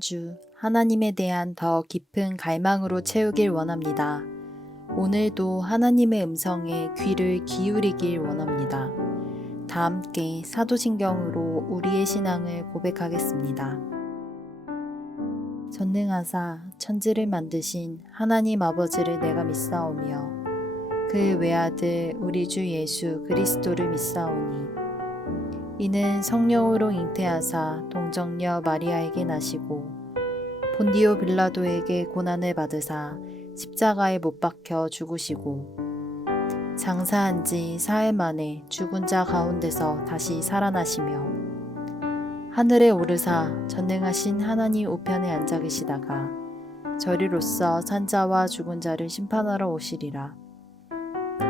한 주 하나님에 대한 더 깊은 갈망으로 채우길 원합니다. 오늘도 하나님의 음성에 귀를 기울이길 원합니다. 다 함께 사도신경으로 우리의 신앙을 고백하겠습니다. 전능하사 천지를 만드신 하나님 아버지를 내가 믿사오며 그 외아들 우리 주 예수 그리스도를 믿사오니 이는 성령으로 잉태하사 동정녀 마리아에게 나시고 본디오 빌라도에게 고난을 받으사 십자가에 못 박혀 죽으시고 장사한 지 사흘 만에 죽은 자 가운데서 다시 살아나시며 하늘에 오르사 전능하신 하나님 우편에 앉아 계시다가 저리로서 산자와 죽은 자를 심판하러 오시리라.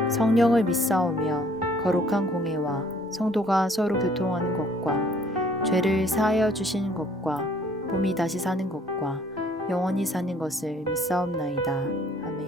성령을 믿사오며 거룩한 공회와 성도가 서로 교통하는 것과 죄를 사하여 주시는 것과 몸이 다시 사는 것과 영원히 사는 것을 믿사옵나이다. 아멘.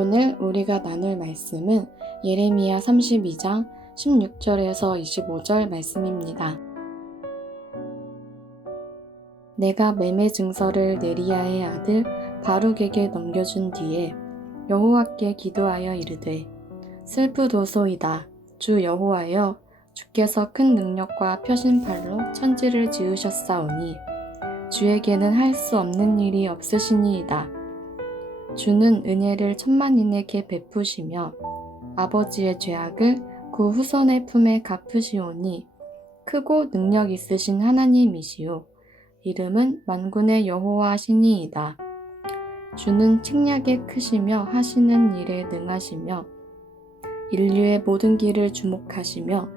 오늘 우리가 나눌 말씀은 예레미야 32장 16절에서 25절 말씀입니다. 내가 매매 증서를 네리야의 아들 바룩에게 넘겨준 뒤에 여호와께 기도하여 이르되 슬프도소이다. 주 여호와여, 주께서 큰 능력과 펴신팔로 천지를 지으셨사오니 주에게는 할 수 없는 일이 없으시니이다. 주는 은혜를 천만인에게 베푸시며 아버지의 죄악을 그 후손의 품에 갚으시오니 크고 능력 있으신 하나님이시요 이름은 만군의 여호와시니이다. 주는 책략에 크시며 하시는 일에 능하시며 인류의 모든 길을 주목하시며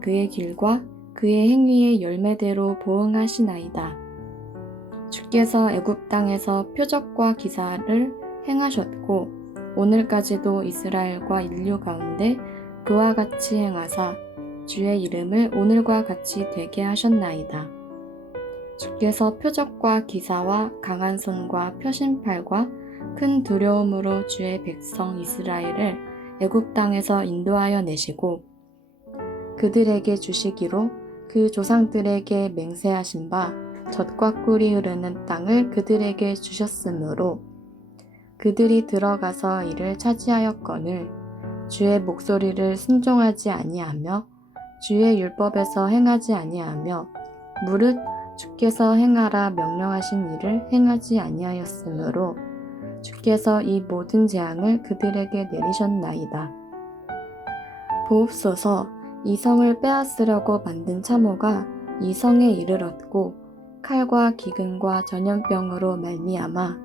그의 길과 그의 행위의 열매대로 보응하시나이다. 주께서 애굽 땅에서 표적과 기사를 행하셨고 오늘까지도 이스라엘과 인류 가운데 그와 같이 행하사 주의 이름을 오늘과 같이 되게 하셨나이다. 주께서 표적과 기사와 강한 손과 펴신팔과 큰 두려움으로 주의 백성 이스라엘을 애굽 땅에서 인도하여 내시고 그들에게 주시기로 그 조상들에게 맹세하신 바 젖과 꿀이 흐르는 땅을 그들에게 주셨으므로 그들이 들어가서 이를 차지하였거늘 주의 목소리를 순종하지 아니하며 주의 율법에서 행하지 아니하며 무릇 주께서 행하라 명령하신 일을 행하지 아니하였으므로 주께서 이 모든 재앙을 그들에게 내리셨나이다. 보옵소서, 이 성을 빼앗으려고 만든 참호가 이 성에 이르렀고 칼과 기근과 전염병으로 말미암아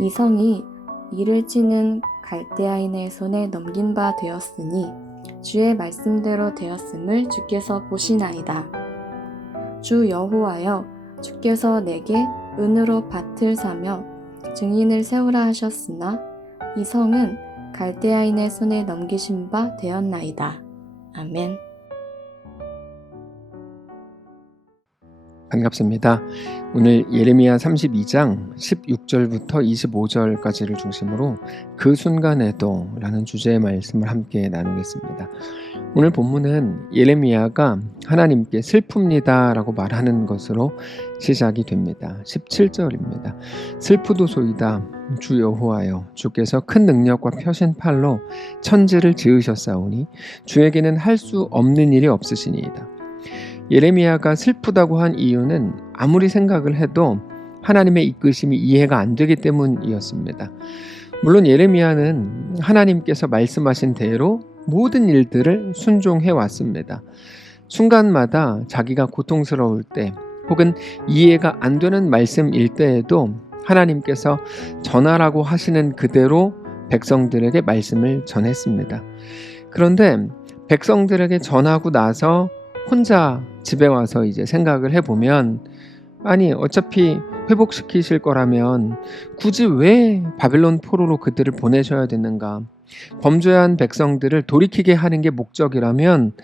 이 성이 이를 치는 갈대아인의 손에 넘긴 바 되었으니 주의 말씀대로 되었음을 주께서 보시나이다. 주 여호와여, 주께서 내게 은으로 밭을 사며 증인을 세우라 하셨으나 이 성은 갈대아인의 손에 넘기신 바 되었나이다. 아멘. 반갑습니다. 오늘 예레미야 32장 16절부터 25절까지를 중심으로 그 순간에도 라는 주제의 말씀을 함께 나누겠습니다. 오늘 본문은 예레미야가 하나님께 슬픕니다 라고 말하는 것으로 시작이 됩니다. 17절입니다. 슬프도소이다 주 여호와여, 주께서 큰 능력과 펴신 팔로 천지를 지으셨사오니 주에게는 할 수 없는 일이 없으시니이다. 예레미야가 슬프다고 한 이유는 아무리 생각을 해도 하나님의 이끄심이 이해가 안 되기 때문이었습니다. 물론 예레미야는 하나님께서 말씀하신 대로 모든 일들을 순종해 왔습니다. 순간마다 자기가 고통스러울 때 혹은 이해가 안 되는 말씀일 때에도 하나님께서 전하라고 하시는 그대로 백성들에게 말씀을 전했습니다. 그런데 백성들에게 전하고 나서 혼자 집에 와서 이제 생각을 해보면, 아니 어차피 회복시키실 거라면 굳이 왜 바벨론 포로로 그들을 보내셔야 되는가? 범죄한 백성들을 돌이키게 하는 게 목적이라면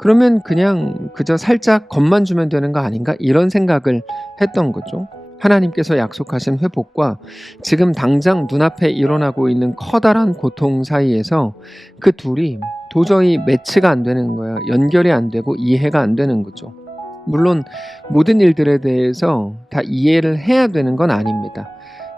그러면 그냥 그저 살짝 겁만 주면 되는 거 아닌가? 이런 생각을 했던 거죠. 하나님께서 약속하신 회복과 지금 당장 눈앞에 일어나고 있는 커다란 고통 사이에서 그 둘이 도저히 매치가 안 되는 거야. 연결이 안 되고 이해가 안 되는 거죠. 물론 모든 일들에 대해서 다 이해를 해야 되는 건 아닙니다.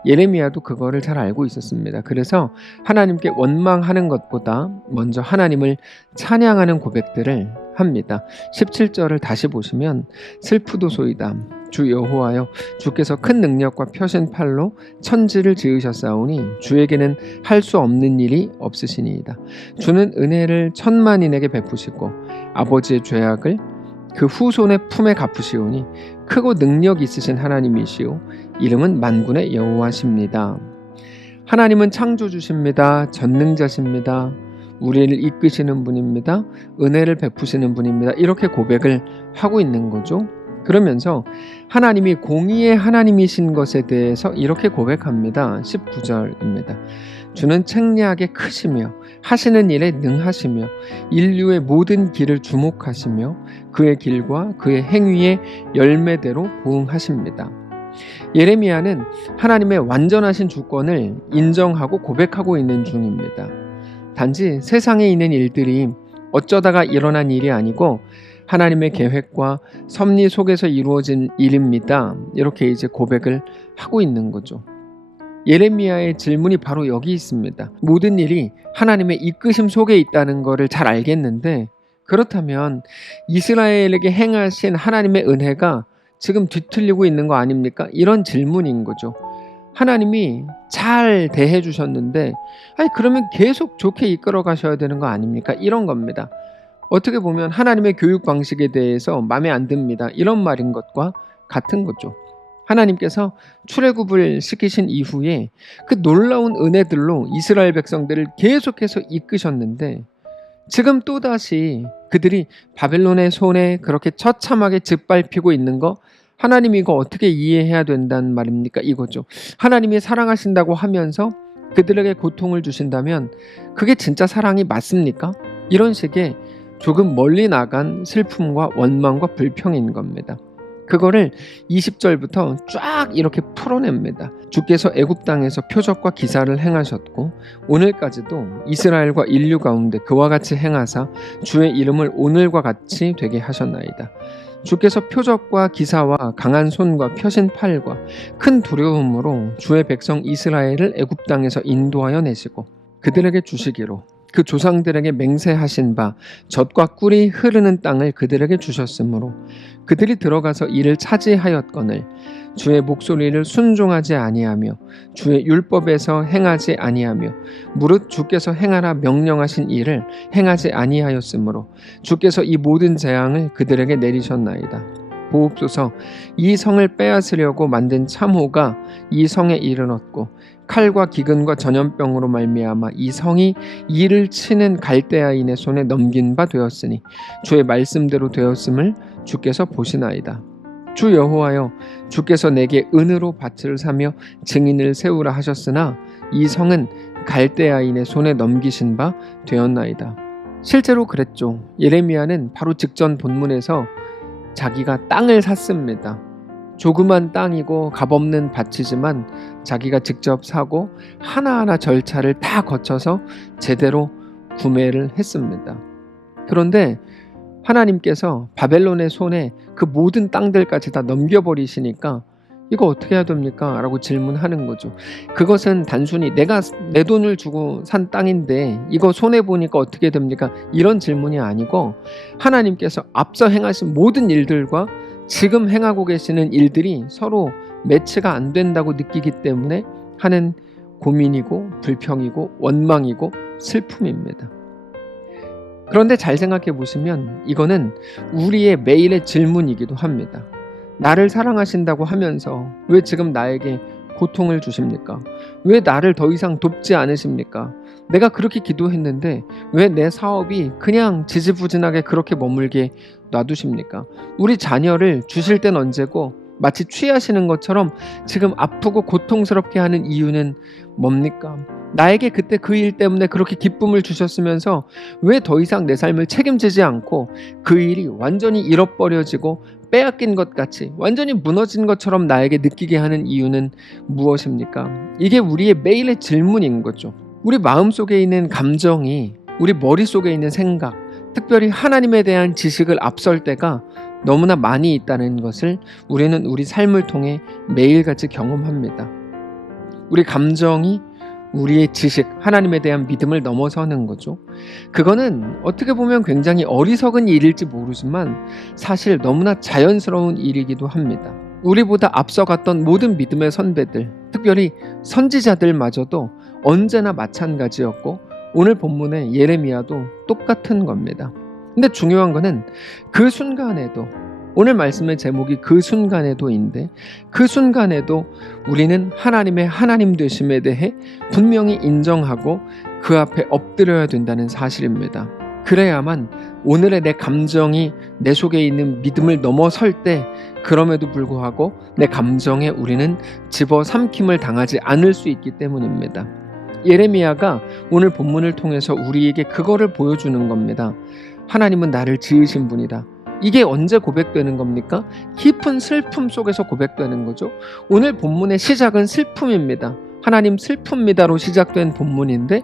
예레미야도 그거를 잘 알고 있었습니다. 그래서 하나님께 원망하는 것보다 먼저 하나님을 찬양하는 고백들을 합니다. 17절을 다시 보시면 슬프도소이다 주 여호와여, 주께서 큰 능력과 펴신 팔로 천지를 지으셨사오니 주에게는 할 수 없는 일이 없으시니이다. 주는 은혜를 천만인에게 베푸시고 아버지의 죄악을 그 후손의 품에 갚으시오니 크고 능력 있으신 하나님이시오 이름은 만군의 여호와십니다. 하나님은 창조주십니다. 전능자십니다. 우리를 이끄시는 분입니다. 은혜를 베푸시는 분입니다. 이렇게 고백을 하고 있는 거죠. 그러면서 하나님이 공의의 하나님이신 것에 대해서 이렇게 고백합니다. 19절입니다. 주는 책략에 크시며 하시는 일에 능하시며 인류의 모든 길을 주목하시며 그의 길과 그의 행위의 열매대로 보응하십니다. 예레미야는 하나님의 완전하신 주권을 인정하고 고백하고 있는 중입니다. 단지 세상에 있는 일들이 어쩌다가 일어난 일이 아니고 하나님의 계획과 섭리 속에서 이루어진 일입니다. 이렇게 이제 고백을 하고 있는 거죠. 예레미야의 질문이 바로 여기 있습니다. 모든 일이 하나님의 이끄심 속에 있다는 것을 잘 알겠는데, 그렇다면 이스라엘에게 행하신 하나님의 은혜가 지금 뒤틀리고 있는 거 아닙니까? 이런 질문인 거죠. 하나님이 잘 대해 주셨는데 아니 그러면 계속 좋게 이끌어 가셔야 되는 거 아닙니까? 이런 겁니다. 어떻게 보면 하나님의 교육 방식에 대해서 마음에 안 듭니다. 이런 말인 것과 같은 거죠. 하나님께서 출애굽을 시키신 이후에 그 놀라운 은혜들로 이스라엘 백성들을 계속해서 이끄셨는데 지금 또다시 그들이 바벨론의 손에 그렇게 처참하게 짓밟히고 있는 거 하나님이 이거 어떻게 이해해야 된다는 말입니까? 이거죠. 하나님이 사랑하신다고 하면서 그들에게 고통을 주신다면 그게 진짜 사랑이 맞습니까? 이런 식의 조금 멀리 나간 슬픔과 원망과 불평인 겁니다. 그거를 20절부터 쫙 이렇게 풀어냅니다. 주께서 애굽 땅에서 표적과 기사를 행하셨고 오늘까지도 이스라엘과 인류 가운데 그와 같이 행하사 주의 이름을 오늘과 같이 되게 하셨나이다. 주께서 표적과 기사와 강한 손과 펴신 팔과 큰 두려움으로 주의 백성 이스라엘을 애굽 땅에서 인도하여 내시고 그들에게 주시기로 그 조상들에게 맹세하신 바 젖과 꿀이 흐르는 땅을 그들에게 주셨으므로 그들이 들어가서 이를 차지하였거늘 주의 목소리를 순종하지 아니하며 주의 율법에서 행하지 아니하며 무릇 주께서 행하라 명령하신 일을 행하지 아니하였으므로 주께서 이 모든 재앙을 그들에게 내리셨나이다. 보옵소서, 이 성을 빼앗으려고 만든 참호가 이 성에 이르렀고 칼과 기근과 전염병으로 말미암아 이 성이 이를 치는 갈대아인의 손에 넘긴 바 되었으니 주의 말씀대로 되었음을 주께서 보시나이다. 주 여호와여, 주께서 내게 은으로 밭을 사며 증인을 세우라 하셨으나 이 성은 갈대아인의 손에 넘기신 바 되었나이다. 실제로 그랬죠. 예레미야는 바로 직전 본문에서 자기가 땅을 샀습니다. 조그만 땅이고 값없는 밭이지만 자기가 직접 사고 하나하나 절차를 다 거쳐서 제대로 구매를 했습니다. 그런데 하나님께서 바벨론의 손에 그 모든 땅들까지 다 넘겨버리시니까 이거 어떻게 해야 됩니까? 라고 질문하는 거죠. 그것은 단순히 내가 내 돈을 주고 산 땅인데 이거 손해보니까 어떻게 됩니까? 이런 질문이 아니고 하나님께서 앞서 행하신 모든 일들과 지금 행하고 계시는 일들이 서로 매치가 안 된다고 느끼기 때문에 하는 고민이고 불평이고 원망이고 슬픔입니다. 그런데 잘 생각해 보시면 이거는 우리의 매일의 질문이기도 합니다. 나를 사랑하신다고 하면서 왜 지금 나에게 고통을 주십니까? 왜 나를 더 이상 돕지 않으십니까? 내가 그렇게 기도했는데 왜 내 사업이 그냥 지지부진하게 그렇게 머물게 놔두십니까? 우리 자녀를 주실 땐 언제고 마치 취하시는 것처럼 지금 아프고 고통스럽게 하는 이유는 뭡니까? 나에게 그때 그 일 때문에 그렇게 기쁨을 주셨으면서 왜 더 이상 내 삶을 책임지지 않고 그 일이 완전히 잃어버려지고 빼앗긴 것 같이 완전히 무너진 것처럼 나에게 느끼게 하는 이유는 무엇입니까? 이게 우리의 매일의 질문인 거죠. 우리 마음속에 있는 감정이 우리 머릿속에 있는 생각, 특별히 하나님에 대한 지식을 앞설 때가 너무나 많이 있다는 것을 우리는 우리 삶을 통해 매일같이 경험합니다. 우리 감정이 우리의 지식, 하나님에 대한 믿음을 넘어서는 거죠. 그거는 어떻게 보면 굉장히 어리석은 일일지 모르지만 사실 너무나 자연스러운 일이기도 합니다. 우리보다 앞서갔던 모든 믿음의 선배들, 특별히 선지자들마저도 언제나 마찬가지였고 오늘 본문의 예레미야도 똑같은 겁니다. 근데 중요한 거는 그 순간에도 오늘 말씀의 제목이 그 순간에도인데 그 순간에도 우리는 하나님의 하나님 되심에 대해 분명히 인정하고 그 앞에 엎드려야 된다는 사실입니다. 그래야만 오늘의 내 감정이 내 속에 있는 믿음을 넘어설 때 그럼에도 불구하고 내 감정에 우리는 집어삼킴을 당하지 않을 수 있기 때문입니다. 예레미야가 오늘 본문을 통해서 우리에게 그거를 보여주는 겁니다. 하나님은 나를 지으신 분이다. 이게 언제 고백되는 겁니까? 깊은 슬픔 속에서 고백되는 거죠. 오늘 본문의 시작은 슬픔입니다. 하나님 슬픕니다로 시작된 본문인데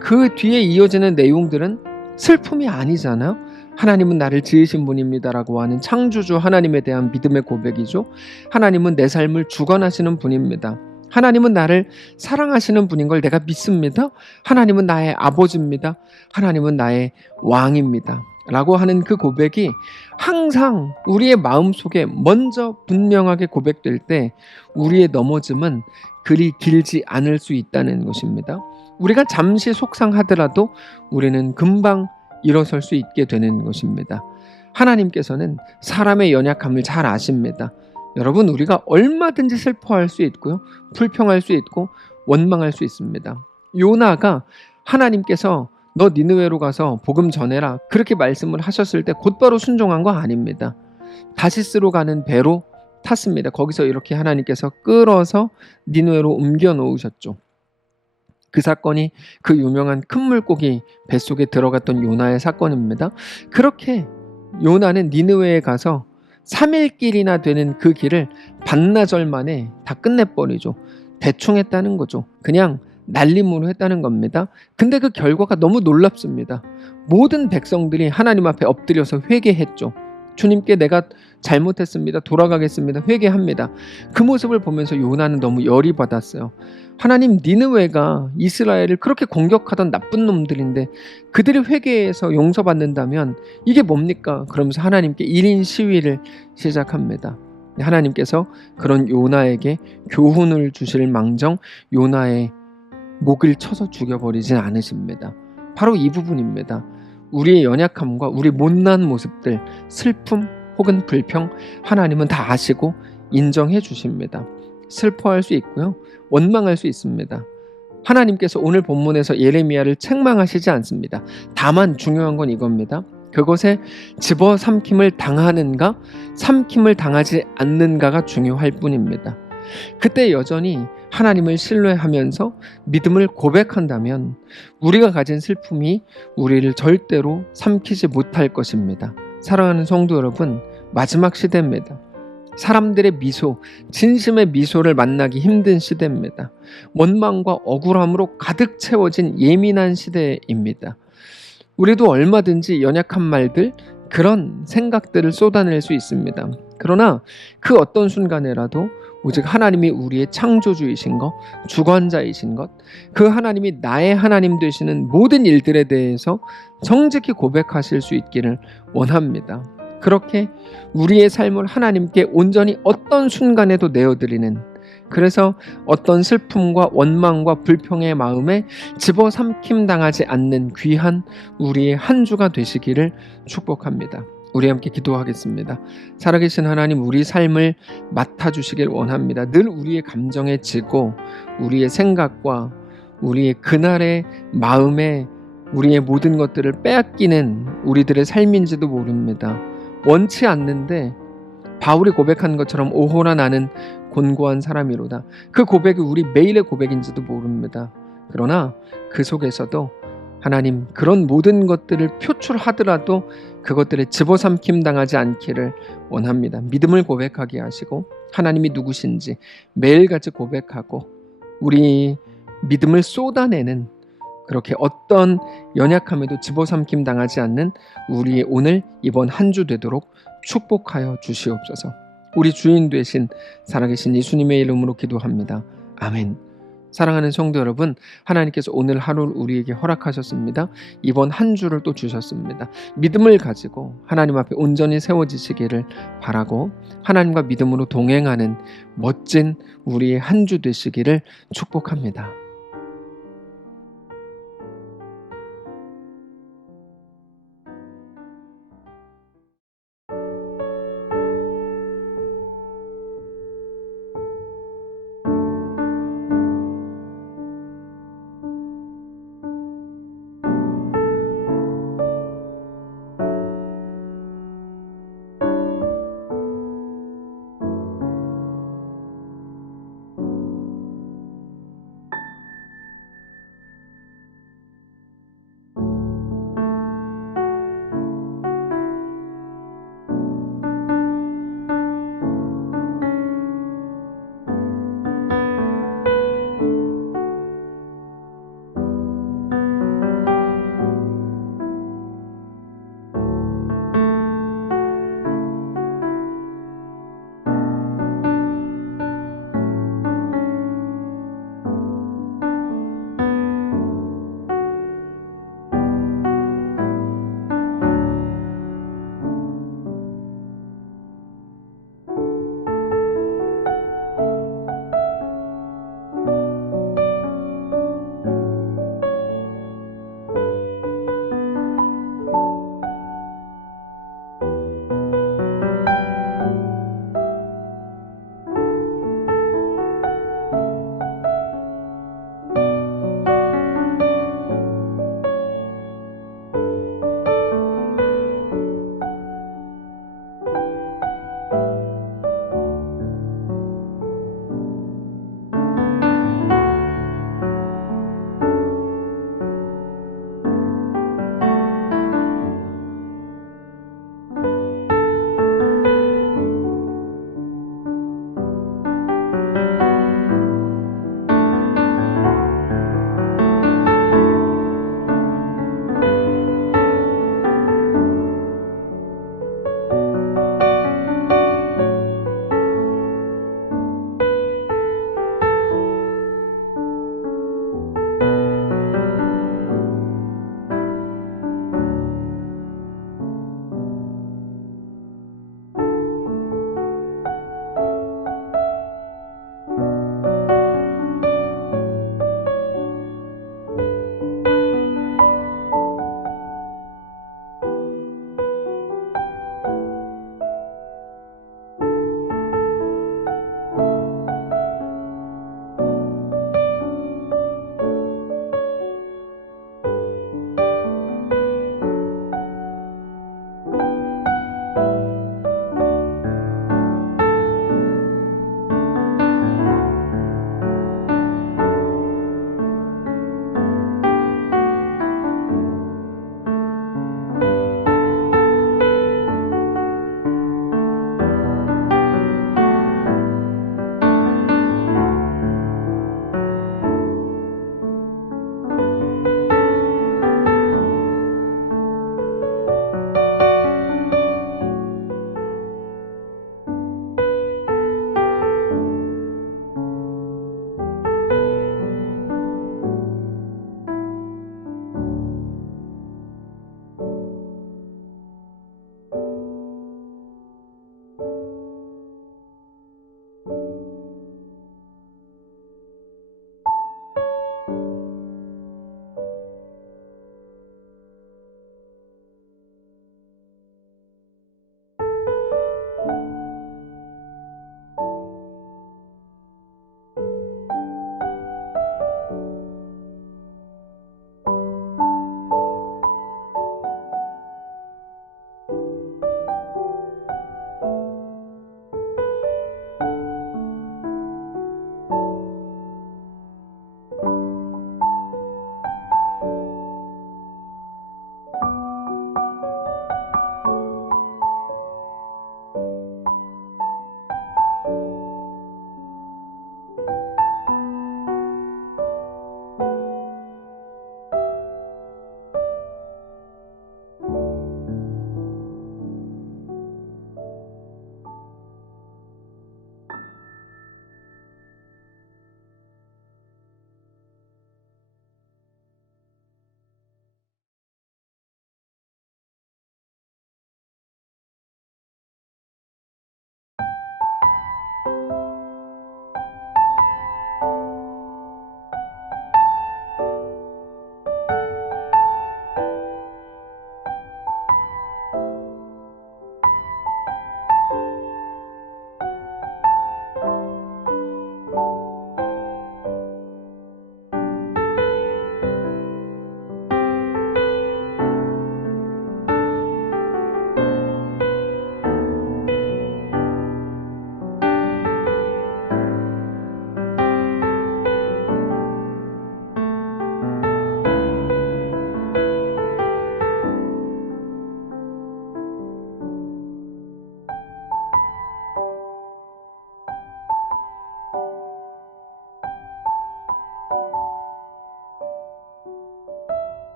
그 뒤에 이어지는 내용들은 슬픔이 아니잖아요. 하나님은 나를 지으신 분입니다라고 하는 창조주 하나님에 대한 믿음의 고백이죠. 하나님은 내 삶을 주관하시는 분입니다. 하나님은 나를 사랑하시는 분인 걸 내가 믿습니다. 하나님은 나의 아버지입니다. 하나님은 나의 왕입니다. 라고 하는 그 고백이 항상 우리의 마음속에 먼저 분명하게 고백될 때 우리의 넘어짐은 그리 길지 않을 수 있다는 것입니다. 우리가 잠시 속상하더라도 우리는 금방 일어설 수 있게 되는 것입니다. 하나님께서는 사람의 연약함을 잘 아십니다. 여러분, 우리가 얼마든지 슬퍼할 수 있고요, 불평할 수 있고 원망할 수 있습니다. 요나가 하나님께서 너 니느웨로 가서 복음 전해라 그렇게 말씀을 하셨을 때 곧바로 순종한 거 아닙니다. 다시스로 가는 배로 탔습니다. 거기서 이렇게 하나님께서 끌어서 니느웨로 옮겨 놓으셨죠. 그 사건이 그 유명한 큰 물고기 뱃속에 들어갔던 요나의 사건입니다. 그렇게 요나는 니느웨에 가서 3일길이나 되는 그 길을 반나절 만에 다 끝내버리죠. 대충 했다는 거죠. 그냥 날림으로 했다는 겁니다. 근데 그 결과가 너무 놀랍습니다. 모든 백성들이 하나님 앞에 엎드려서 회개했죠. 주님께 내가 잘못했습니다. 돌아가겠습니다. 회개합니다. 그 모습을 보면서 요나는 너무 열이 받았어요. 하나님, 니느웨가 이스라엘을 그렇게 공격하던 나쁜 놈들인데 그들이 회개해서 용서받는다면 이게 뭡니까? 그러면서 하나님께 1인 시위를 시작합니다. 하나님께서 그런 요나에게 교훈을 주실 망정 요나의 목을 쳐서 죽여버리진 않으십니다. 바로 이 부분입니다. 우리의 연약함과 우리 못난 모습들, 슬픔 혹은 불평, 하나님은 다 아시고 인정해 주십니다. 슬퍼할 수 있고요, 원망할 수 있습니다. 하나님께서 오늘 본문에서 예레미야를 책망하시지 않습니다. 다만 중요한 건 이겁니다. 그것에 집어삼킴을 당하는가, 삼킴을 당하지 않는가가 중요할 뿐입니다. 그때 여전히 하나님을 신뢰하면서 믿음을 고백한다면 우리가 가진 슬픔이 우리를 절대로 삼키지 못할 것입니다. 사랑하는 성도 여러분, 마지막 시대입니다. 사람들의 미소, 진심의 미소를 만나기 힘든 시대입니다. 원망과 억울함으로 가득 채워진 예민한 시대입니다. 우리도 얼마든지 연약한 말들, 그런 생각들을 쏟아낼 수 있습니다. 그러나 그 어떤 순간에라도 오직 하나님이 우리의 창조주이신 것, 주관자이신 것, 그 하나님이 나의 하나님 되시는 모든 일들에 대해서 정직히 고백하실 수 있기를 원합니다. 그렇게 우리의 삶을 하나님께 온전히 어떤 순간에도 내어드리는, 그래서 어떤 슬픔과 원망과 불평의 마음에 집어삼킴 당하지 않는 귀한 우리의 한 주가 되시기를 축복합니다. 우리 함께 기도하겠습니다. 살아계신 하나님, 우리 삶을 맡아주시길 원합니다. 늘 우리의 감정에 지고 우리의 생각과 우리의 그날의 마음에 우리의 모든 것들을 빼앗기는 우리들의 삶인지도 모릅니다. 원치 않는데 바울이 고백한 것처럼 오호라 나는 곤고한 사람이로다. 그 고백이 우리 매일의 고백인지도 모릅니다. 그러나 그 속에서도 하나님, 그런 모든 것들을 표출하더라도 그것들에 집어삼킴 당하지 않기를 원합니다. 믿음을 고백하게 하시고 하나님이 누구신지 매일같이 고백하고 우리 믿음을 쏟아내는, 그렇게 어떤 연약함에도 집어삼킴 당하지 않는 우리의 오늘 이번 한 주 되도록 축복하여 주시옵소서. 우리 주인 되신 살아계신 예수님의 이름으로 기도합니다. 아멘. 사랑하는 성도 여러분, 하나님께서 오늘 하루를 우리에게 허락하셨습니다. 이번 한 주를 또 주셨습니다. 믿음을 가지고 하나님 앞에 온전히 세워지시기를 바라고 하나님과 믿음으로 동행하는 멋진 우리의 한 주 되시기를 축복합니다.